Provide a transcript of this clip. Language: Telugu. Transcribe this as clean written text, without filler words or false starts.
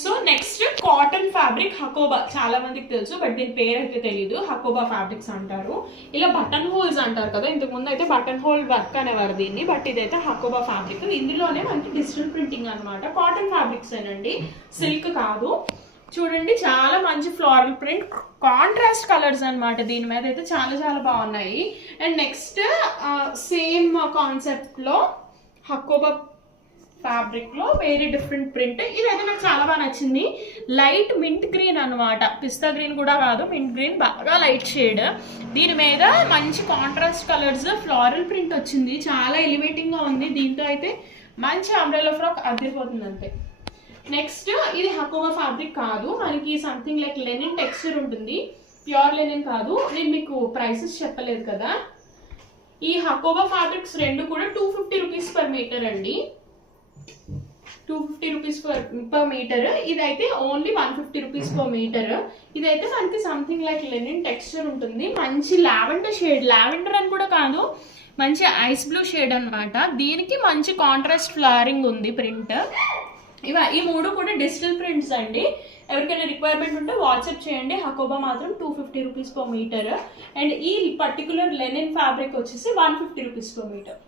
So next cotton fabric Hakoba, చాలా మందికి తెలుసు బట్ దీని పేరు అయితే తెలియదు. హకోబా ఫ్యాబ్రిక్స్ అంటారు. ఇలా బటన్ హోల్స్ అంటారు కదా, ఇంతకు ముందు అయితే బటన్ హోల్ వర్క్ అనేవారు దీన్ని, బట్ ఇదైతే హకోబా ఫ్యాబ్రిక్. ఇందులోనే మనకి డిజిటల్ ప్రింటింగ్ అనమాట. కాటన్ ఫ్యాబ్రిక్స్ ఏనండి, సిల్క్ కాదు. చూడండి చాలా మంచి ఫ్లోరల్ ప్రింట్, కాంట్రాస్ట్ కలర్స్ అనమాట. దీని మీద అయితే చాలా చాలా బాగున్నాయి. అండ్ నెక్స్ట్ సేమ్ కాన్సెప్ట్లో హకోబా ఫ్యాబ్రిక్ లో వేరే డిఫరెంట్ ప్రింట్. ఇదైతే నాకు చాలా బాగా నచ్చింది. లైట్ మింట్ గ్రీన్ అనమాట, పిస్తా గ్రీన్ కూడా కాదు, మింట్ గ్రీన్, బాగా లైట్ షేడ్. దీని మీద మంచి కాంట్రాస్ట్ కలర్స్, ఫ్లోరల్ ప్రింట్ వచ్చింది, చాలా ఎలివేటింగ్ గా ఉంది. దీంతో అయితే మంచి అంబ్రెల్లా ఫ్రాక్ అదిరిపోతుంది అంతే. నెక్స్ట్ ఇది హకోబా ఫ్యాబ్రిక్ కాదు, మనకి సంథింగ్ లైక్ లెనిన్ టెక్స్చర్ ఉంటుంది, ప్యూర్ లెనిన్ కాదు. నేను మీకు ప్రైసెస్ చెప్పలేదు కదా. ఈ హకోబా ఫ్యాబ్రిక్స్ రెండు కూడా 250 రూపీస్ పర్ మీటర్ అండి, 250 రూపీస్ పర్ మీటర్. ఇదైతే ఓన్లీ 150 రూపీస్ పర్ మీటర్. ఇదైతే మనకి సంథింగ్ లైక్ లెనిన్ టెక్స్చర్ ఉంటుంది, మంచి లావెండర్ షేడ్, లావెండర్ అని కూడా కాదు, మంచి ఐస్ బ్లూ షేడ్ అనమాట. దీనికి మంచి కాంట్రాస్ట్ ఫ్లవరింగ్ ఉంది ప్రింట్. ఈ మూడు కూడా డిజిటల్ ప్రింట్స్ అండి. ఎవరికైనా రిక్వైర్మెంట్ ఉంటే వాట్సాప్ చేయండి. హకోబా మాత్రం 250 రూపీస్ పర్ మీటర్. అండ్ ఈ పర్టికులర్ లెనిన్ ఫ్యాబ్రిక్ వచ్చేసి 150 రూపీస్ పర్ మీటర్.